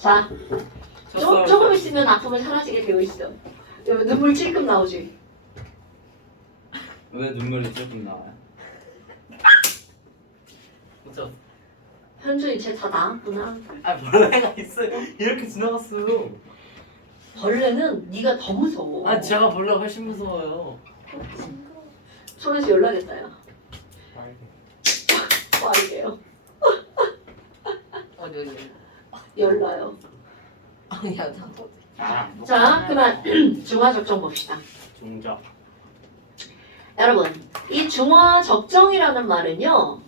자, 저 조, 조금 때. 있으면 아픔을 사라지게 되어 있어. 눈물 찔끔 나오지? 왜 눈물이 조금 나와요? 진짜 현준이 쟤다 나았구나. 아 벌레가 있어요 이렇게 지나갔어요 벌레는 네가 더 무서워. 아 제가 벌레가 훨씬 무서워요 손에서 연락했다, 야. 빠르게요. 어디 어디 열나요. 아니야 나 아, 자, 그만 중화 적정 봅시다. 종작 여러분, 이 중화 적정이라는 말은요,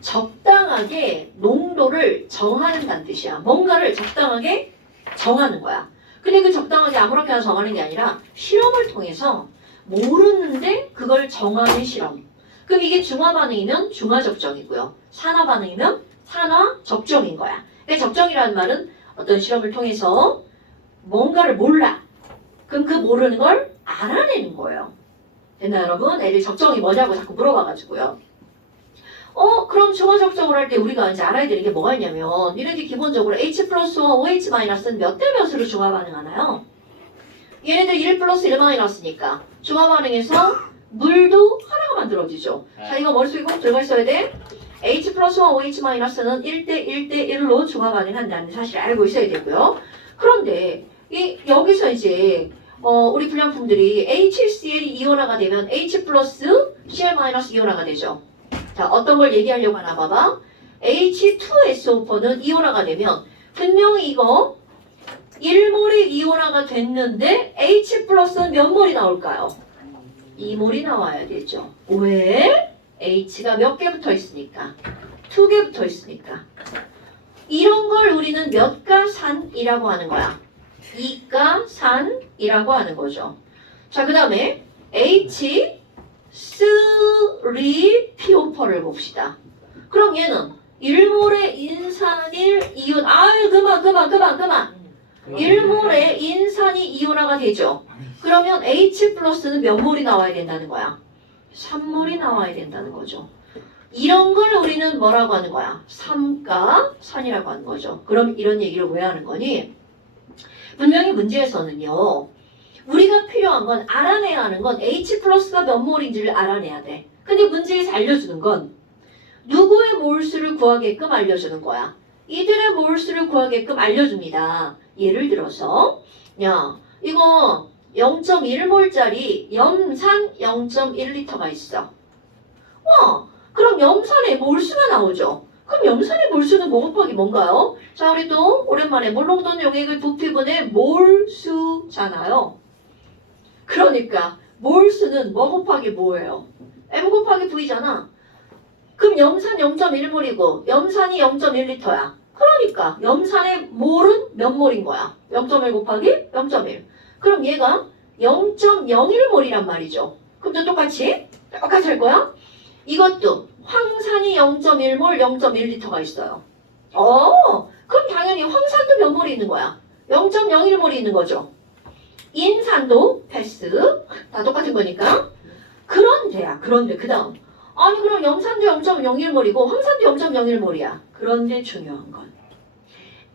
적당하게 농도를 정하는다는 뜻이야. 뭔가를 적당하게 정하는 거야. 근데 그 적당하게 아무렇게나 정하는 게 아니라 실험을 통해서 모르는데 그걸 정하는 실험. 그럼 이게 중화 반응이면 중화 적정이고요. 산화 반응이면 산화 적정인 거야. 그러니까 적정이라는 말은 어떤 실험을 통해서 뭔가를 몰라. 그럼 그 모르는 걸 알아내는 거예요. 됐나 여러분? 애들 적정이 뭐냐고 자꾸 물어봐가지고요. 어 그럼 중화 적정을 할 때 우리가 이제 알아야 되는 게 뭐가 있냐면 이런 게 기본적으로 H 플러스와 OH 마이너스는 몇 대 몇으로 중화 반응하나요? 얘네들 1 플러스 1 마이너스니까 중화 반응에서 물도 하나가 만들어지죠. 자 이거 머릿속에 꼭 들어가 있어야 돼. H 플러스와 OH 마이너스는 1대 1대 1로 중화 반응한다는 사실 알고 있어야 되고요. 그런데 이 여기서 이제 어, 우리 불량품들이 HCl이 이온화가 되면 H 플러스 Cl 마이너스 이온화가 되죠. 자, 어떤 걸 얘기하려고 하나 봐봐. H2SO4는 이온화가 되면 분명히 이거 1몰이 이온화가 됐는데 H 플러스는 몇 몰이 나올까요? 2몰이 나와야 되죠. 왜? H가 몇 개 붙어 있으니까. 두 개 붙어 있으니까. 이런 걸 우리는 몇가산이라고 하는 거야. 이가산이라고 하는 거죠. 자, 그 다음에 H 3PO4를 봅시다. 그럼 얘는 1몰의 인산일 이온 아유 그만 그만 그만 그만 1몰의 인산이 이온화가 되죠. 그러면 H 플러스는 몇 몰이 나와야 된다는 거야? 3몰이 나와야 된다는 거죠. 이런 걸 우리는 뭐라고 하는 거야? 삼가산이라고 하는 거죠. 그럼 이런 얘기를 왜 하는 거니? 분명히 문제에서는요. 우리가 필요한 건 알아내야 하는 건 H 플러스가 몇 몰인지를 알아내야 돼. 근데 문제에서 알려주는 건 누구의 몰수를 구하게끔 알려주는 거야. 이들의 몰수를 구하게끔 알려줍니다. 예를 들어서 야 이거 0.1몰짜리 염산 0.1리터가 있어. 와 그럼 염산의 몰수가 나오죠. 그럼 염산의 몰수는 뭐 곱하기 뭔가요? 자 우리 또 오랜만에 몰롱돈 용액을 부피분의 몰수잖아요. 그러니까 몰수는 뭐 곱하기 뭐예요? M 곱하기 V잖아. 그럼 염산 0.1몰이고 염산이 0.1리터야. 그러니까 염산의 몰은 몇 몰인 거야? 0.1 곱하기 0.1. 그럼 얘가 0.01몰이란 말이죠. 그럼 또 똑같이 똑같이 할 거야? 이것도 황산이 0.1몰, 0.1리터가 있어요. 어, 그럼 당연히 황산도 몇 몰이 있는 거야? 0.01몰이 있는 거죠. 인산도 패스 다 똑같은 거니까. 그런데야, 그런데 그 다음. 아니 그럼 염산도 0.01몰이고 황산도 0.01몰이야. 그런데 중요한 건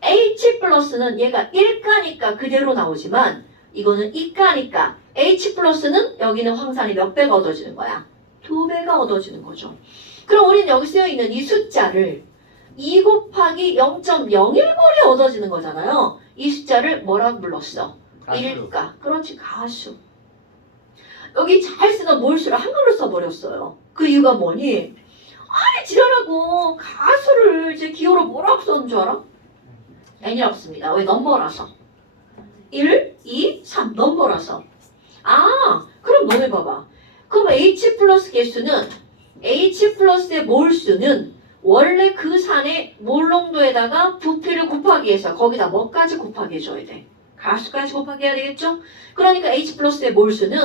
H 플러스는 얘가 1가니까 그대로 나오지만 이거는 2가니까 H 플러스는 여기는 황산이 몇 배가 얻어지는 거야? 두 배가 얻어지는 거죠. 그럼 우리는 여기 쓰여 있는 이 숫자를 2 곱하기 0.01몰이 얻어지는 거잖아요. 이 숫자를 뭐라고 불렀어? 일가. 그렇지, 가수. 여기 잘 쓰던 몰수를 한글로 써버렸어요. 그 이유가 뭐니? 아니, 지랄하고 가수를 이제 기호로 뭐라고 썼는 줄 알아? n이 없습니다. 왜 넘버라서. 1, 2, 3 넘버라서. 아, 그럼 너네 봐봐. 그럼 H 플러스 개수는 H 플러스의 몰수는 원래 그 산의 몰농도에다가 부피를 곱하기 해서 거기다 뭐까지 곱하기 해줘야 돼? 가수까지 곱하기 해야 되겠죠? 그러니까 H 플러스의 몰수는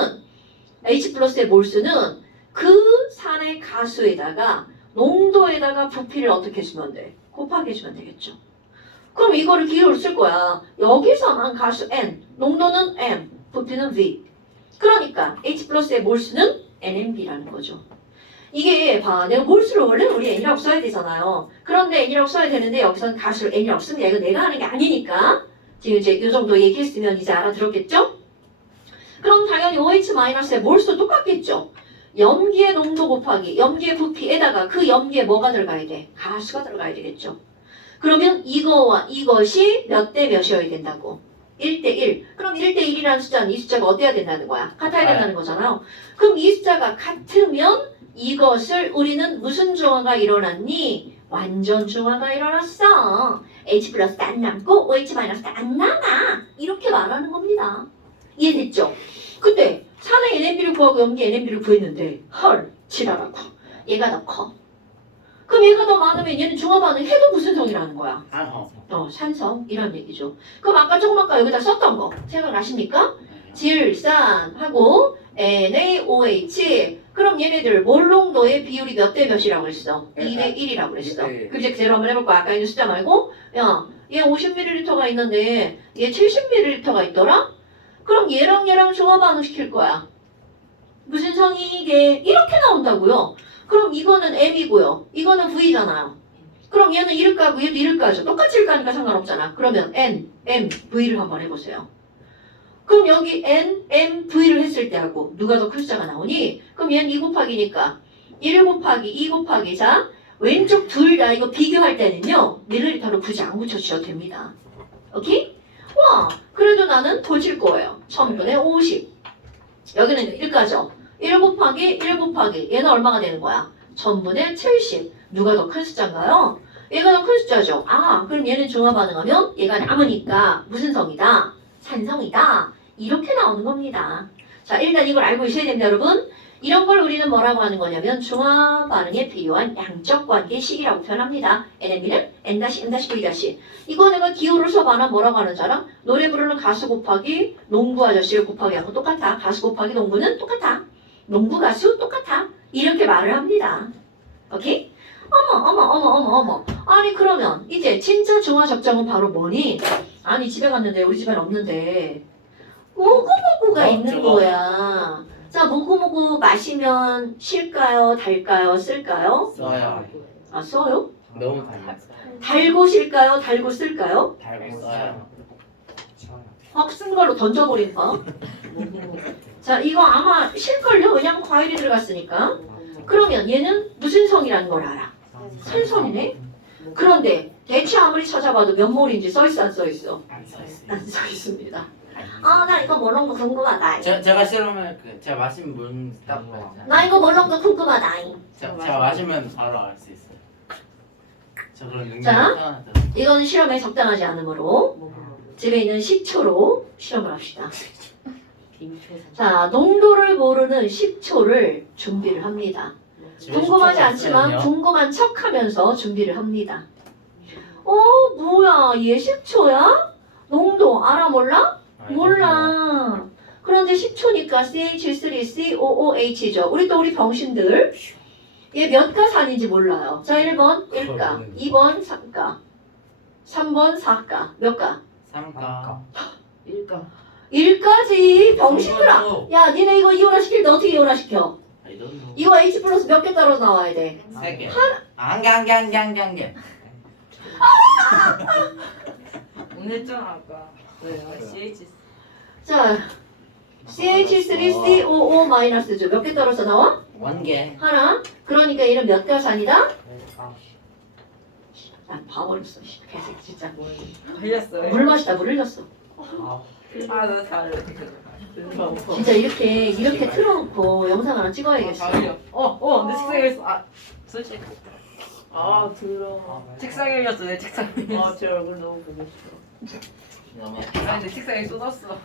H 플러스의 몰수는 그 산의 가수에다가 농도에다가 부피를 어떻게 해주면 돼? 곱하기 해주면 되겠죠? 그럼 이거를 기호로 쓸 거야. 여기서만 가수 N, 농도는 M, 부피는 V. 그러니까 H 플러스의 몰수는 NMB라는 거죠. 이게 봐 내가 몰수를 원래는 우리 n이라고 써야 되잖아요. 그런데 n이라고 써야 되는데 여기서는 가수를 n이라고 씁니다. 이거 내가 하는 게 아니니까 지금 이제 이 정도 얘기했으면 이제 알아들었겠죠? 그럼 당연히 OH-의 몰수 똑같겠죠? 염기의 농도 곱하기 염기의 부피에다가 그 염기에 뭐가 들어가야 돼? 가수가 들어가야 되겠죠. 그러면 이거와 이것이 몇 대 몇이어야 된다고? 1대1. 그럼 1대1이라는 숫자는 이 숫자가 어때야 된다는 거야? 같아야 된다는 거잖아요. 그럼 이 숫자가 같으면 이것을 우리는 무슨 중화가 일어났니? 완전 중화가 일어났어. H 플러스도 안 남고 OH 마이너스도 안 남아. 이렇게 말하는 겁니다. 이해됐죠? 근데 산의 NMB를 구하고 염기 NMB를 구했는데 헐 지랄하고 얘가 더 커. 그럼 얘가 더 많으면 얘는 중화 반응 해도 무슨 성이라는 거야? 산호. 어, 산성이란 얘기죠. 그럼 아까 조금 아까 여기다 썼던 거 생각나십니까? 질산하고 NaOH 그럼 얘네들 몰롱도의 비율이 몇 대 몇이라고 했어? 2대 1이라고 그랬어. 네. 그럼 이제 그대로 한번 해볼 거야. 아까 있는 숫자 말고 야, 얘 50ml가 있는데 얘 70ml가 있더라? 그럼 얘랑 얘랑 중화 반응시킬 거야. 무슨 성이 이게 이렇게 나온다고요. 그럼 이거는 M이고요. 이거는 V잖아요. 그럼 얘는 이를 까고 얘도 이를 까죠. 똑같이 일 까니까 상관없잖아. 그러면 N, M, V를 한번 해보세요. 그럼 여기 N, M, V를 했을 때 하고 누가 더큰 숫자가 나오니? 그럼 얘는 2 곱하기니까 1 곱하기 2 곱하기 자 왼쪽 둘 다 이거 비교할 때는요 밀리리터로 굳이 안 붙여주셔도 됩니다. 오케이? 와 그래도 나는 도질 거예요. 1000분의 50 여기는 1가죠. 1 곱하기 1 곱하기 얘는 얼마가 되는 거야? 1000분의 70 누가 더 큰 숫자인가요? 얘가 더 큰 숫자죠. 아, 그럼 얘는 중화 반응하면 얘가 남으니까 무슨 성이다? 산성이다. 이렇게 나오는 겁니다. 자, 일단 이걸 알고 있어야 됩니다, 여러분. 이런 걸 우리는 뭐라고 하는 거냐면 중화 반응에 필요한 양적 관계식이라고 표현합니다. NMB는 N-M-V- 이거 내가 기호를 써봐나 뭐라고 하는 줄 알아? 노래 부르는 가수 곱하기 농부 아저씨 를 곱하기 하고 똑같아. 가수 곱하기 농부는 똑같아. 농부 가수 똑같아. 이렇게 말을 합니다. 오케이? 어머 어머 어머 어머 어머 아니 그러면 이제 진짜 중화 적정은 바로 뭐니? 아니 집에 갔는데 우리 집엔 없는데 모구모구가 어, 있는 저거. 거야 자 모구모구 마시면 실까요 달까요 쓸까요? 써요. 아 써요? 너무 달려. 달고 실까요 달고 쓸까요? 달고 써요. 확 쓴 걸로 던져버린 거. 자 이거 아마 실걸요? 왜냐면 과일이 들어갔으니까 그러면 얘는 무슨 성이라는 걸 알아 산성이네 그런데 대체 아무리 찾아봐도 몇 몰인지 써있어 안 써있어? 안 써있습니다 아 나 이거 뭐런 거 궁금하다 제, 제가 싫으면 그 제가 마시면 물딱. 나 이거 뭐런 거 궁금하다 제가, 제가 마시면 바로 알 수 있어요. 저 그런 능력이 자. 태어났죠. 이거는 실험에 적당하지 않으므로 집에 있는 식초로 실험을 합시다 자 농도를 모르는 식초를 준비를 합니다 집에 궁금하지 않지만. 궁금한 척 하면서 준비를 합니다 어 뭐야 얘 식초야? 농도 알아 몰라? 몰라. 그런데 10초니까 CH3COOH죠. 우리 또 우리 병신들. 얘 몇 가산인지 몰라요. 자, 1번 1가, 2번 3가, 3번 4가. 몇 가? 삼가. 일가 1까지 병신들아. 야, 니네 이거 이온화시킬 때 어떻게? I don't know. 이거 H 플러스 몇 개 따라서 나와야 돼? 세 개. 안개 안개 안개 안개 안개. 했잖아 아까 왜요? CH 자, CH3COO 마이너스죠. 몇개 따라서 나와? 원 개. 하나. 그러니까 얘는 몇 가산이다? 난 봐버렸어. 씨, 개새끼 진짜. 흘렸어요? 물 마시다 물 흘렸어. 아 나 잘해. 진짜 이렇게 이렇게 틀어놓고 영상 하나 찍어야겠어. 어어 내 책상에 있어. 아 솔직히. 아 들어 책상에 흘렸어 내 책상에 아제 얼굴 너무 보고 싶어. 아니 내 책상에 쏟았어.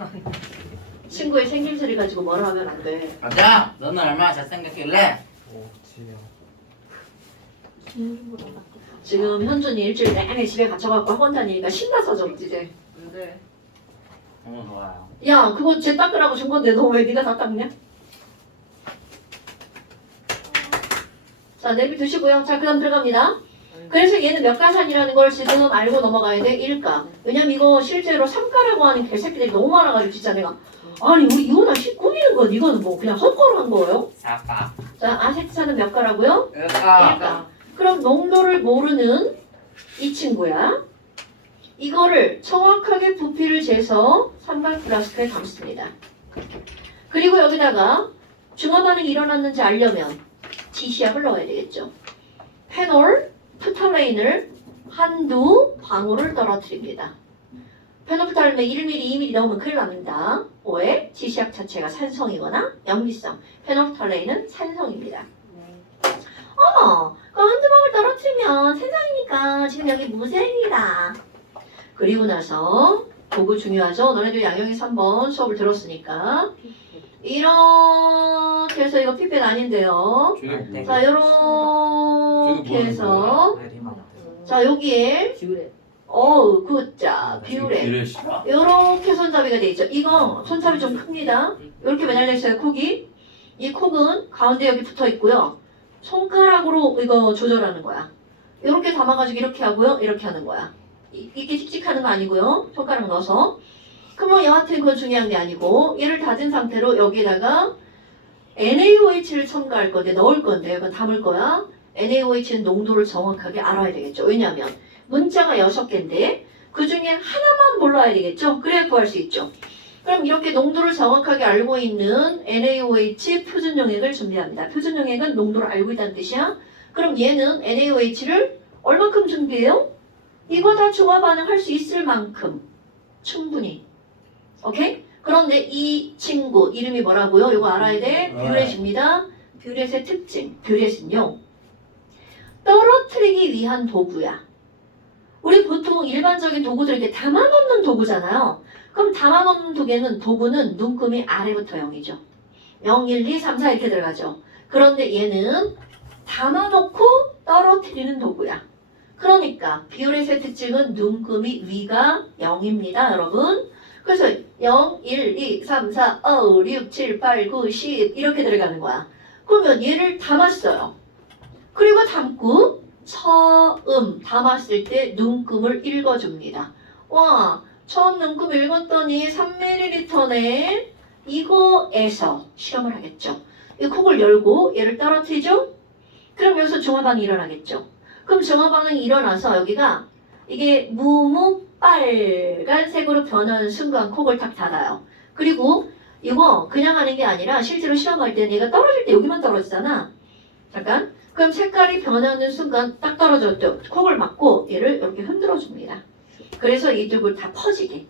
친구의 생김새를 가지고 뭐라 하면 안 돼. 맞아. 너는 얼마나 잘생겼길래? 지금 현준이 일주일 내내 집에 갇혀갖고 학원 다니니까 신나서 졌지 이제. 근데 너무 좋아요. 야 그거 쟤 닦으라고 준 건데 너 왜 네가 다 닦냐? 자 내비 두시고요. 자 그다음 들어갑니다. 그래서 얘는 몇 가산이라는 걸 지금 알고 넘어가야 돼. 1가. 왜냐면 이거 실제로 3가라고 하는 개새끼들이 너무 많아가지고 진짜 내가 아니 우리 이혼한 19미는 건 이거는 뭐 그냥 헛걸어 한 거예요? 사과. 자, 아세트산은 몇 가라고요? 일가. 그럼 농도를 모르는 이 친구야. 이거를 정확하게 부피를 재서 산발 플라스크에 담습니다. 그리고 여기다가 중화 반응이 일어났는지 알려면 지시약을 넣어야 되겠죠. 페놀, 프탈레인을 한두 방울을 떨어뜨립니다. 페놀프탈레인 1mm, 2mm 넣으면 큰일 납니다. 왜? 지시약 자체가 산성이거나 염기성. 페놀프탈레인은 산성입니다. 어머, 그럼 한두 방울 떨어뜨리면 세상이니까 지금 여기 무생이다. 그리고 나서 도구 중요하죠. 너네들 양형이 3번 수업을 들었으니까 이렇게 해서 이거 피백 아닌데요. 저게 자, 요렇게 해서 자 여기에. 어우 굿자 비율에 비례시다. 요렇게 손잡이가 돼 있죠. 이거 손잡이 좀 큽니다. 이렇게 매달려 있어요. 콕이. 이 콕은 가운데 여기 붙어 있고요. 손가락으로 이거 조절하는 거야. 이렇게 담아가지고 이렇게 하고요. 이렇게 하는 거야. 이- 이렇게 칙칙하는 거 아니고요. 손가락 넣어서. 그럼 뭐 여하튼 그건 중요한 게 아니고 얘를 다진 상태로 여기다가 NaOH를 첨가할 건데 넣을 건데 이건 담을 거야. NaOH는 농도를 정확하게 알아야 되겠죠. 왜냐하면 문자가 6개인데 그 중에 하나만 몰라야 되겠죠. 그래야 구할 수 있죠. 그럼 이렇게 농도를 정확하게 알고 있는 NaOH 표준 용액을 준비합니다. 표준 용액은 농도를 알고 있다는 뜻이야. 그럼 얘는 NaOH를 얼마큼 준비해요? 이거 다 중화 반응할 수 있을 만큼 충분히. 오케이? 그런데 이 친구 이름이 뭐라고요? 이거 알아야 돼. 뷰렛입니다. 뷰렛의 특징. 뷰렛은요. 떨어뜨리기 위한 도구야. 우리 보통 일반적인 도구들 이렇게 담아놓는 도구잖아요. 그럼 담아놓는 도구는 도구는 눈금이 아래부터 0이죠. 0, 1, 2, 3, 4 이렇게 들어가죠. 그런데 얘는 담아놓고 떨어뜨리는 도구야. 그러니까 비올렛의 특징은 눈금이 위가 0입니다, 여러분. 그래서 0, 1, 2, 3, 4, 5, 6, 7, 8, 9, 10 이렇게 들어가는 거야. 그러면 얘를 담았어요. 그리고 담고 처음 담았을 때 눈금을 읽어줍니다. 와, 처음 눈금 읽었더니 3ml네. 이거에서 실험을 하겠죠. 이 콕을 열고 얘를 떨어뜨리죠. 그럼 여기서 중화 반응이 일어나겠죠. 그럼 중화 반응이 일어나서 여기가 이게 무무 빨간색으로 변하는 순간 콕을 탁 닫아요. 그리고 이거 그냥 하는 게 아니라 실제로 실험할 때는 얘가 떨어질 때 여기만 떨어지잖아. 잠깐. 그럼 색깔이 변하는 순간 딱 떨어졌죠. 콕을 막고 얘를 이렇게 흔들어 줍니다. 그래서 이쪽을 다 퍼지게.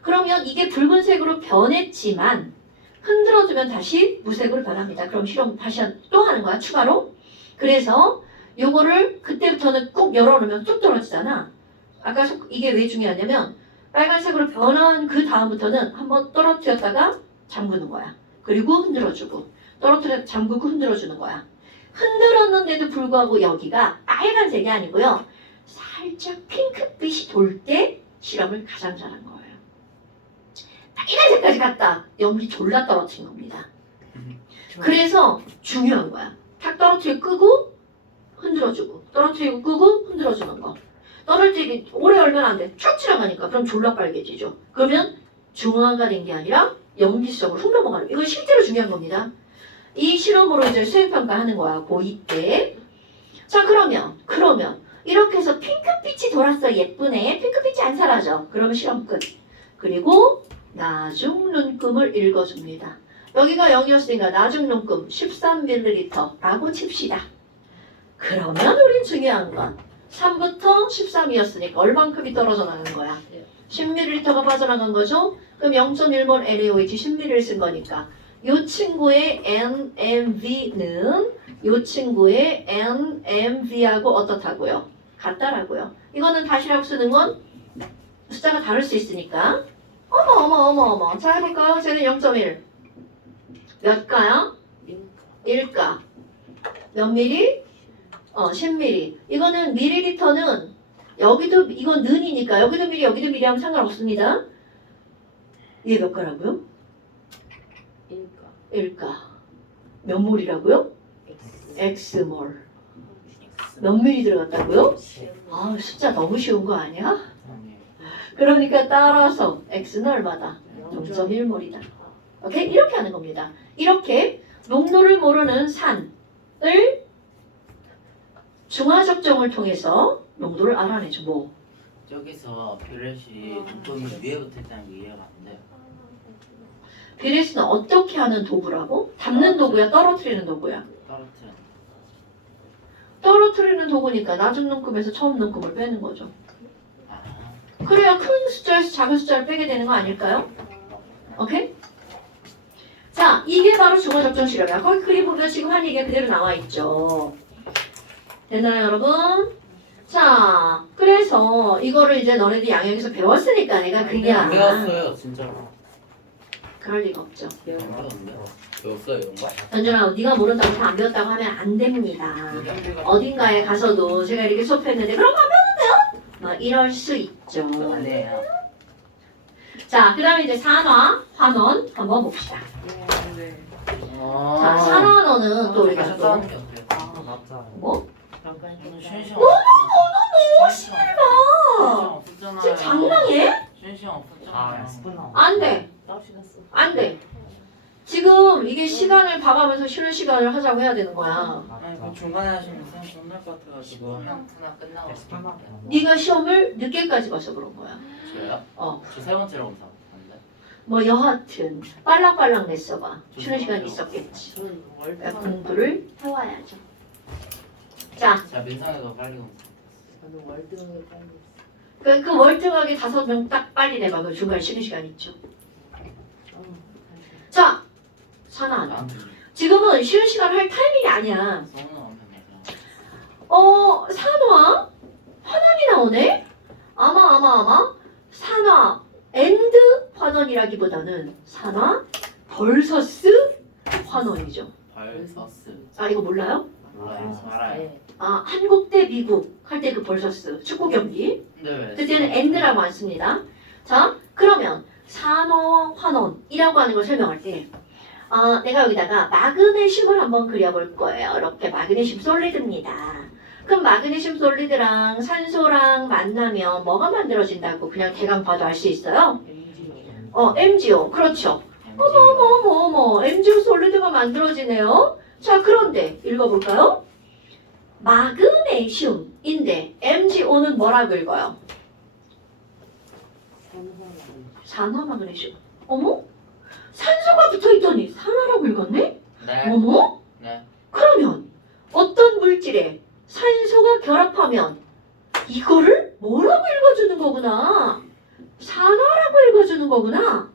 그러면 이게 붉은색으로 변했지만 흔들어주면 다시 무색으로 변합니다. 그럼 실험 다시 한- 또 하는 거야 추가로. 그래서 요거를 그때부터는 꾹 열어놓으면 뚝 떨어지잖아. 아까 속- 이게 왜 중요하냐면 빨간색으로 변한 그 다음부터는 한번 떨어뜨렸다가 잠그는 거야. 그리고 흔들어주고 떨어뜨려 잠그고 흔들어주는 거야. 흔들었는데도 불구하고 여기가 빨간색이 아니고요. 살짝 핑크빛이 돌 때 실험을 가장 잘한 거예요. 빨간색까지 갔다 연기 졸라 떨어뜨린 겁니다. 그래서 중요한 거야. 탁 떨어뜨리고 끄고 흔들어주고 떨어뜨리고 끄고 흔들어주는 거. 떨어뜨리기 오래 열면 안 돼. 쭉 지나가니까 그럼 졸라 빨개지죠. 그러면 중화가 된 게 아니라 연기성으로 훅 넘어가는 이건 실제로 중요한 겁니다. 이 실험으로 이제 수행평가하는 거야 고2 때. 자 그러면 그러면 이렇게 해서 핑크빛이 돌았어 예쁘네. 핑크빛이 안 사라져. 그러면 실험 끝. 그리고 나중 눈금을 읽어줍니다. 여기가 0이었으니까 나중 눈금 13ml라고 칩시다. 그러면 우린 중요한 건 3부터 13이었으니까 얼만큼이 떨어져 나간 거야? 10ml가 빠져나간 거죠? 그럼 0.1몰 NaOH 10ml를 쓴 거니까 이 친구의 NMV는 이 친구의 NMV하고 어떻다고요? 같다라고요. 이거는 다시라고 쓰는 건 숫자가 다를 수 있으니까 어머 어머 어머 어머 자 해볼까요? 쟤는 0.1 몇 가야? 1가 몇 미리? 어 10미리 이거는 미리리터는 여기도 이건 는이니까 여기도 미리 여기도 미리 하면 상관없습니다 이게 몇 가라고요? 일가. 1가 몇 몰이라고요? X몰 몇 미리 들어갔다고요? 아 숫자 너무 쉬운 거 아니야? 그러니까 따라서 X는 얼마다? 0.1몰이다 오케이? 이렇게 하는 겁니다 이렇게 농도를 모르는 산을 중화적정을 통해서 농도를 알아내죠. 뭐? 저기서 뷰렛이 눈금이 위에 붙어있다는 게 이해가 안 돼요. 비레스는 어떻게 하는 도구라고? 담는 도구야, 떨어뜨리는 도구야. 떨어뜨려. 떨어뜨리는 도구니까 낮은 눈금에서 처음 눈금을 빼는 거죠. 아, 그래야 큰 숫자에서 작은 숫자를 빼게 되는 거 아닐까요? 오케이? 자, 이게 바로 중화적정 실험이야. 거기 그림 보면 지금 한 얘기가 그대로 나와 있죠. 됐나요, 여러분? 자, 그래서 이거를 이제 너네들 양육에서 배웠으니까 내가 그냥 안 배웠어요, 진짜로. 그럴 리가 없죠. 배웠는데. 배웠어요 이런 거? 연준아, 네가 모른다고 다 안 배웠다고 하면 안 됩니다. 어딘가에 가서도 제가 이렇게 수업했는데 그런 거 안 배웠는데요? 막 이럴 수 있죠. 아니에요. 자, 그 다음에 이제 산화, 환원 한번 봅시다. 네. 아, 자, 산화원어는 또 우리가 또 어때요? 아 맞아. 뭐? 저는 시간 너무 없었잖아요. 쉬는 시간 없었잖아요. 지금 장난해? 아 없었잖아요. 스푼 나와. 안 돼. 났어. 안 돼. 지금 이게 시간을 봐가면서 쉬는 시간을 하자고 해야 되는 거야. 아니 그 중간에 하시면 쌤 혼날 것 같아가지고 한 푸나 끝나고 스푼 나와. 네가 시험을 늦게까지 봐서 그런 거야. 저요? 어. 저세 번째로 검사 봤는데. 뭐 여하튼 빨랑빨랑 냈어봐. 쉬는 시간이 있었겠지. 저는 공부를 해와야죠. 자, 제가 민상이가 빨리 검사. 저는 월등하게 빨리. 그, 그 월등하게 다섯 명 딱 빨리 내봐. 그 중간에 쉬는 시간 있죠. 어, 자, 산화. 나한테 지금은 쉬는 시간 할 타이밍이 아니야. 어, 산화? 환원이 나오네? 아마, 아마, 아마, 산화, 엔드 환원이라기보다는 산화, 벌서스 환원이죠. 벌서스. 아, 이거 몰라요? 몰라요. 알아요. 네. 아, 한국 대 미국 할 때 그 벌서스 축구 경기. 왜? 그때는 엔드라고 안 씁니다. 자, 그러면 산화 환원이라고 하는 걸 설명할 때, 아, 내가 여기다가 마그네슘을 한번 그려볼 거예요. 이렇게 마그네슘 솔리드입니다. 그럼 마그네슘 솔리드랑 산소랑 만나면 뭐가 만들어진다고 그냥 대강 봐도 알 수 있어요? MGO. 어, MgO. 그렇죠. 어머, 어머, 어머, MgO 솔리드가 만들어지네요. 자, 그런데 읽어볼까요? 마그네슘인데 MgO는 뭐라고 읽어요? 산화 마그네슘. 어머? 산소가 붙어있더니 산화라고 읽었네? 네. 어머? 네. 그러면 어떤 물질에 산소가 결합하면 이거를 뭐라고 읽어주는 거구나. 산화라고 읽어주는 거구나.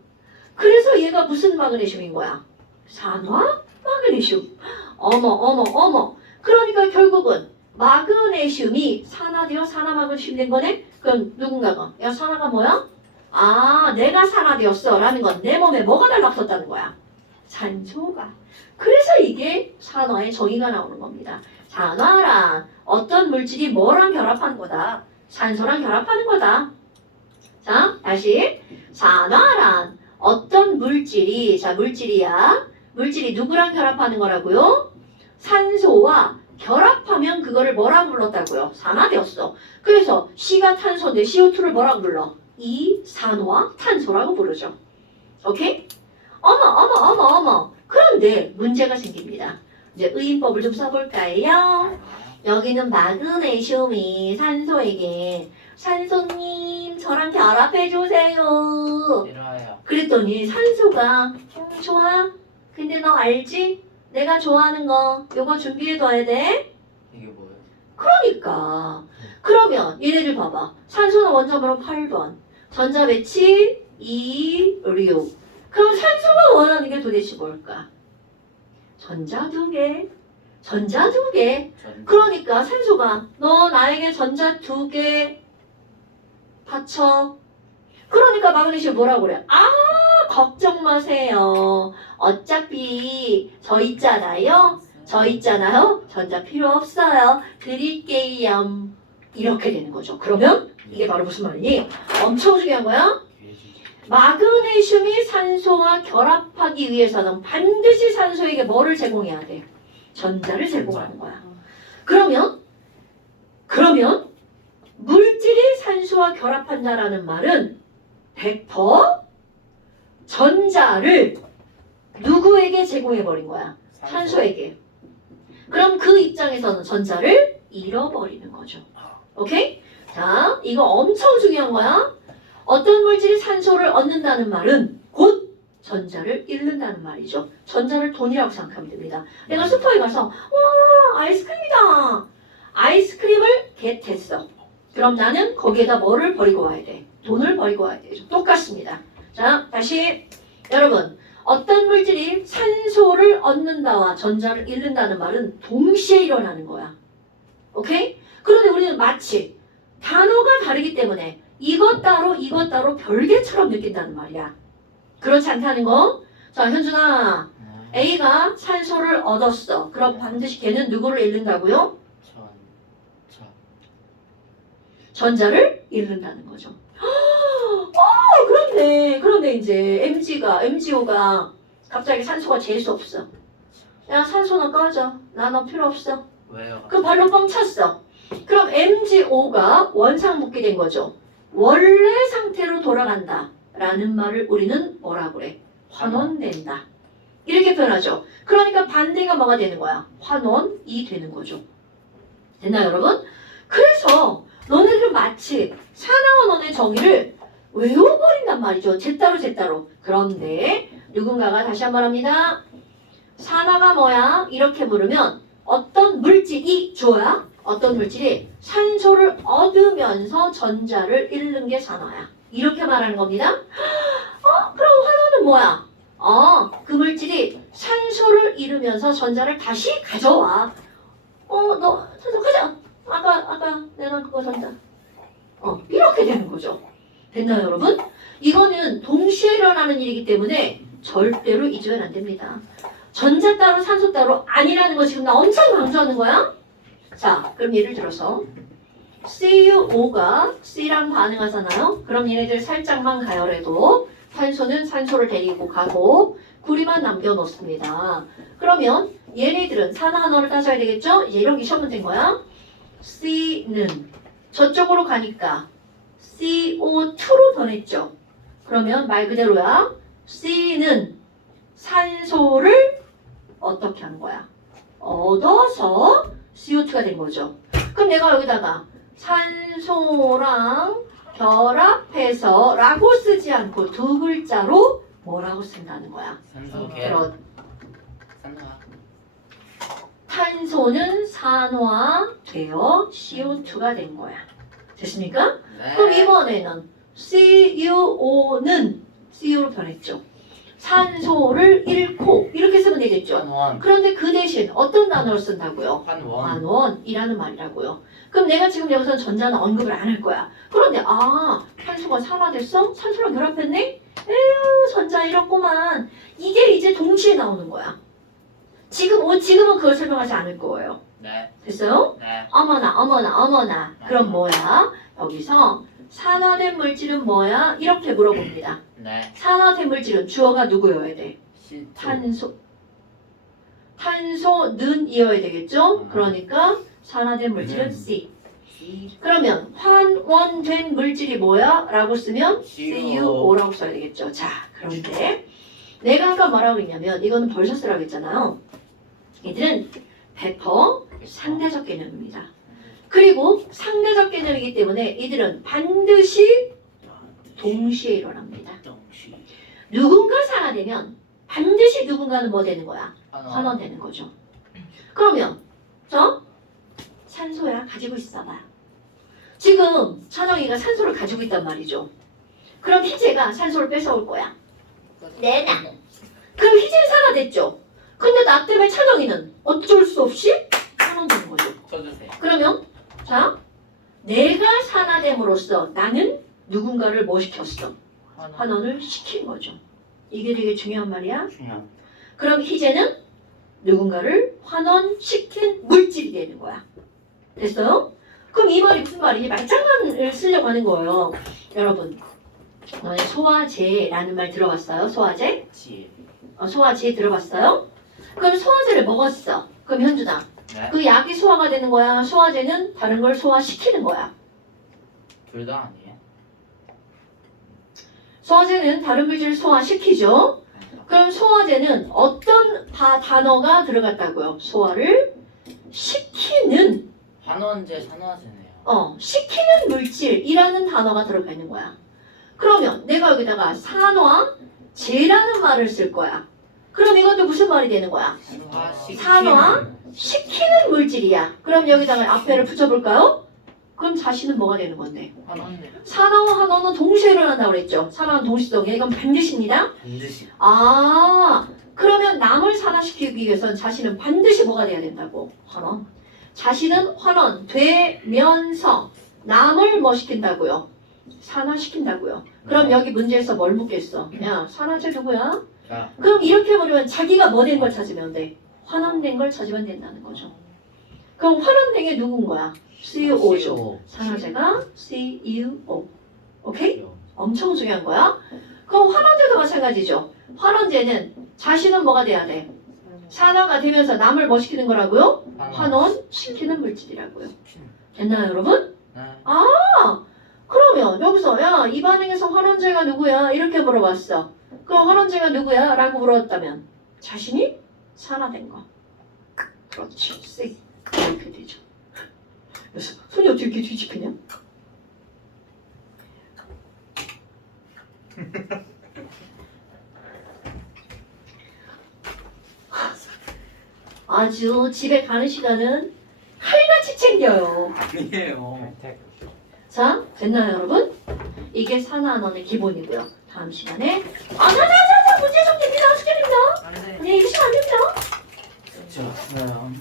그래서 얘가 무슨 마그네슘인 거야? 산화 마그네슘. 어머 어머 어머. 그러니까 결국은 마그네슘이 산화되어 산화 마그네슘 된 거네? 그럼 누군가가 야 산화가 뭐야? 아 내가 산화되었어 라는 건 내 몸에 뭐가 달라붙었다는 거야? 산소가. 그래서 이게 산화의 정의가 나오는 겁니다. 산화란 어떤 물질이 뭐랑 결합하는 거다. 산소랑 결합하는 거다. 자, 다시. 산화란 어떤 물질이, 자, 물질이야. 물질이 누구랑 결합하는 거라고요? 산소와 결합하면 그거를 뭐라고 불렀다고요? 산화되었어. 그래서 C가 탄소인데 CO2를 뭐라고 불러? 이산화 탄소라고 부르죠. 오케이? 어머, 어머, 어머, 어머. 그런데 문제가 생깁니다. 이제 의인법을 좀 써볼까요? 여기는 마그네슘이 산소에게 산소님 저랑 결합해 주세요. 싫어요. 그랬더니 산소가 음, 좋아. 근데 너 알지? 내가 좋아하는 거 요거 준비해둬야 돼. 이게 뭐예요? 그러니까 그러면 얘네들 봐봐. 산소는 원점으로 8번. 전자 배치 2, 6. 그럼 산소가 원하는 게 도대체 뭘까? 전자 두 개. 전자 두 개. 전 그러니까 산소가 너 나에게 전자 두개 받쳐. 그러니까 마그네슘 뭐라고 그래? 아 걱정 마세요. 어차피 저 있잖아요. 저 있잖아요. 전자 필요 없어요. 드릴게요. 이렇게 되는 거죠. 그러면 이게 바로 무슨 말이니? 엄청 중요한 거야. 마그네슘이 산소와 결합하기 위해서는 반드시 산소에게 뭐를 제공해야 돼? 전자를 제공하는 거야. 그러면 그러면 물질이 산소와 결합한다라는 말은 100% 전자를 누구에게 제공해 버린 거야? 산소에게. 그럼 그 입장에서는 전자를 잃어버리는 거죠. 오케이? 자, 이거 엄청 중요한 거야. 어떤 물질이 산소를 얻는다는 말은 곧 전자를 잃는다는 말이죠. 전자를 돈이라고 생각하면 됩니다. 내가 슈퍼에 가서 와 아이스크림이다. 아이스크림을 겟했어. 그럼 나는 거기에다 뭐를 버리고 와야 돼? 돈을 버리고 와야 되죠. 똑같습니다. 자, 다시 여러분 어떤 물질이 산소를 얻는다와 전자를 잃는다는 말은 동시에 일어나는 거야. 오케이? 그런데 우리는 마치 단어가 다르기 때문에 이것 따로 이것 따로 별개처럼 느낀다는 말이야. 그렇지 않다는 거. 자, 현준아. 네. A가 산소를 얻었어. 그럼 반드시 걔는 누구를 잃는다고요? 전, 자, 전자를 잃는다는 거죠. 어, 그런데, 그런데 이제 MG가, MGO가 갑자기 산소가 재일 수 없어. 야, 산소는 꺼져. 나 너 필요 없어. 왜요? 그 발로 뻥 찼어. 그럼 MgO가 원상복귀 된 거죠. 원래 상태로 돌아간다. 라는 말을 우리는 뭐라 그래? 환원된다. 이렇게 표현하죠. 그러니까 반대가 뭐가 되는 거야? 환원이 되는 거죠. 됐나요, 여러분? 그래서 너네들은 마치 산화원원의 정의를 외워버린단 말이죠. 제따로 제따로. 그런데 누군가가 다시 한번 합니다. 산화가 뭐야? 이렇게 물으면 어떤 물질이 주어야? 어떤 물질이 산소를 얻으면서 전자를 잃는 게 산화야. 이렇게 말하는 겁니다. 어? 그럼 환원은 뭐야? 어, 그 물질이 산소를 잃으면서 전자를 다시 가져와. 어, 너 산소 가져. 아까 아까 내가 그거 전자. 어, 이렇게 되는 거죠. 됐나요, 여러분? 이거는 동시에 일어나는 일이기 때문에 절대로 잊으면 안 됩니다. 전자 따로 산소 따로 아니라는 거 지금 나 엄청 강조하는 거야. 자, 그럼 예를 들어서 CuO가 C랑 반응하잖아요. 그럼 얘네들 살짝만 가열해도 산소는 산소를 데리고 가고 구리만 남겨놓습니다. 그러면 얘네들은 산화한어를 따져야 되겠죠? 이제 이렇게 시험 문제인 거야. C는 저쪽으로 가니까 CO2로 변했죠. 그러면 말 그대로야. C는 산소를 어떻게 한 거야? 얻어서 CO2가 된 거죠. 그럼 내가 여기다가 산소랑 결합해서 라고 쓰지 않고 두 글자로 뭐라고 쓴다는 거야? 산소 개. 개, 그렇 산화, 탄소는 산화되어 CO2가 된 거야. 됐습니까? 네. 그럼 이번에는 CuO는 CU로 변했죠. 산소를 잃고 이렇게 쓰면 되겠죠. 환원, 그런데 그 대신 어떤 단어를 쓴다고요? 환원, 환원이라는 말이라고요. 그럼 내가 지금 여기서 전자는 언급을 안 할 거야. 그런데 아 산소가 산화됐어? 산소랑 결합했네? 에휴 전자 잃었구만. 이게 이제 동시에 나오는 거야. 지금 어, 지금은 그걸 설명하지 않을 거예요. 네, 됐어요? 네, 어머나 어머나 어머나. 그럼 뭐야? 여기서 산화된 물질은 뭐야? 이렇게 물어봅니다. 네, 산화된 물질은 주어가 누구여야 돼? C2, 탄소 탄소는 이어야 되겠죠? 음. 그러니까 산화된 물질은 음. C. 그러면 환원된 물질이 뭐야? 라고 쓰면 CuO라고 써야 되겠죠. 자, 그런데 내가 아까 뭐라고 했냐면 이거는 벌써 쓰라고 했잖아요. 이들은 100% 상대적 개념입니다. 그리고 상대적 개념이기 때문에 이들은 반드시 동시에 일어납니다. 누군가 산화되면 반드시 누군가는 뭐 되는 거야? 환원, 환원되는 거죠. 그러면 저 산소야 가지고 있어봐. 지금 찬영이가 산소를 가지고 있단 말이죠. 그럼 희재가 산소를 뺏어올 거야. 내놔. 그럼 희재는 산화됐죠. 근데 나 때문에 찬영이는 어쩔 수 없이 환원되는 거죠. 그러면 자 내가 산화됨으로써 나는 누군가를 뭐 시켰어? 환원을 시킨 거죠. 이게 되게 중요한 말이야. 중요한, 그럼 희재는 누군가를 환원시킨 물질이 되는 거야. 됐어요? 그럼 이 말이 무슨 말이니? 말장난을 쓰려고 하는 거예요. 여러분, 너네 소화제라는 말 들어봤어요? 소화제? 지, 어, 소화제 들어봤어요? 그럼 소화제를 먹었어. 그럼 현준아, 네, 그 약이 소화가 되는 거야? 소화제는 다른 걸 소화시키는 거야? 둘 다 아니에요? 소화제는 다른 물질을 소화시키죠? 그럼 그럼 소화제는 어떤 바- 단어가 들어갔다고요? 소화를 시키는 환원제 산화제네요. 어, 시키는 물질이라는 단어가 들어가 있는 거야. 그러면 내가 여기다가 산화제라는 말을 쓸 거야. 그럼 이것도 무슨 말이 되는 거야? 산화시 산화? 시키는 물질이야. 그럼 여기다가 앞에를 붙여볼까요? 그럼 자신은 뭐가 되는 건데? 산화와 한어는 동시에 일어난다고 그랬죠. 산화는 동시동이야. 이건 반드시입니다. 반드시. 아, 그러면 남을 산화시키기 위해서는 자신은 반드시 뭐가 돼야 된다고? 환원. 자신은 환원 되면서 남을 뭐 시킨다고요? 산화시킨다고요. 그럼 여기 문제에서 뭘 묻겠어? 야, 산화제 누구야? 자, 그럼 이렇게 해버리면 자기가 뭐 된 걸 찾으면 돼? 환원된 걸 찾으면 된다는 거죠. 그럼 환원된 게 누군 거야? CO죠. 산화제가 CUO. 오케이? 엄청 중요한 거야. 그럼 환원제도 마찬가지죠. 환원제는 자신은 뭐가 돼야 돼? 산화가 되면서 남을 뭐 시키는 거라고요? 환원 시키는 물질이라고요. 됐나요, 여러분? 네. 그러면 여기서 야, 이 반응에서 환원제가 누구야? 이렇게 물어봤어. 그럼 환원제가 누구야? 라고 물었다면 자신이 산화된 거. 그렇지. 씩 이렇게 되죠. 그래서 손이 어떻게 이렇게 뒤집히냐? 아주 집에 가는 시간은 칼같이 챙겨요. 아니에요. 자, 됐나요, 여러분? 이게 산화안원의 기본이고요. 다음 시간에 아, 자, 자, 자, 자, 문제. 숙제입니다. 안돼 안녕히 계시면 안 됩니다. 좋았어요.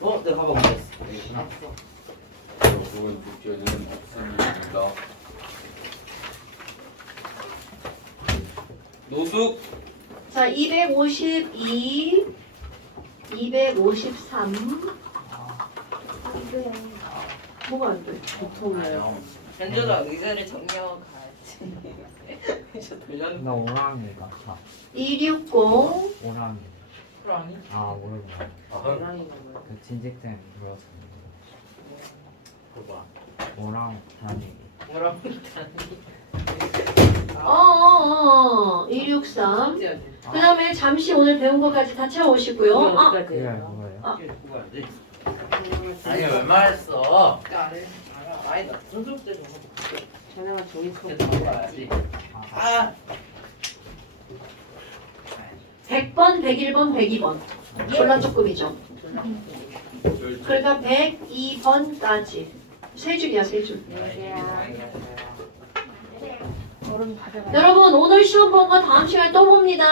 어? 내 가방 어디 있어? 여기 있구나. 여러분 숙제는 없습니다. 노숙 자, 252, 253. 뭐가 안 돼? 아요. 현주가 의자를 정리하고 가야지 저 돌렸는데 나 오랑이 같아. 260, 오랑이. 아니 아. 고양이가 뭐야 그 진직쌤 불러서. 그거 봐. 오랑 다니. 뭐라고 일단 어, 어, 어, 263. 그 다음에 잠시 오늘 배운 것까지 다 채워오시고요. 아, 그게 뭐예요? 그거야지. 아 니 웬만했어. 나를 알아 아니 나 순수 때 저거 쟤네가 저기 서 이렇게 들어가야지. 아. 100번, 101번, 102번. 졸라 조금이죠. 그러니까 102번까지. 세 줄이야, 세 줄. 여러분, 오늘 시험 본 거 다음 시간에 또 봅니다.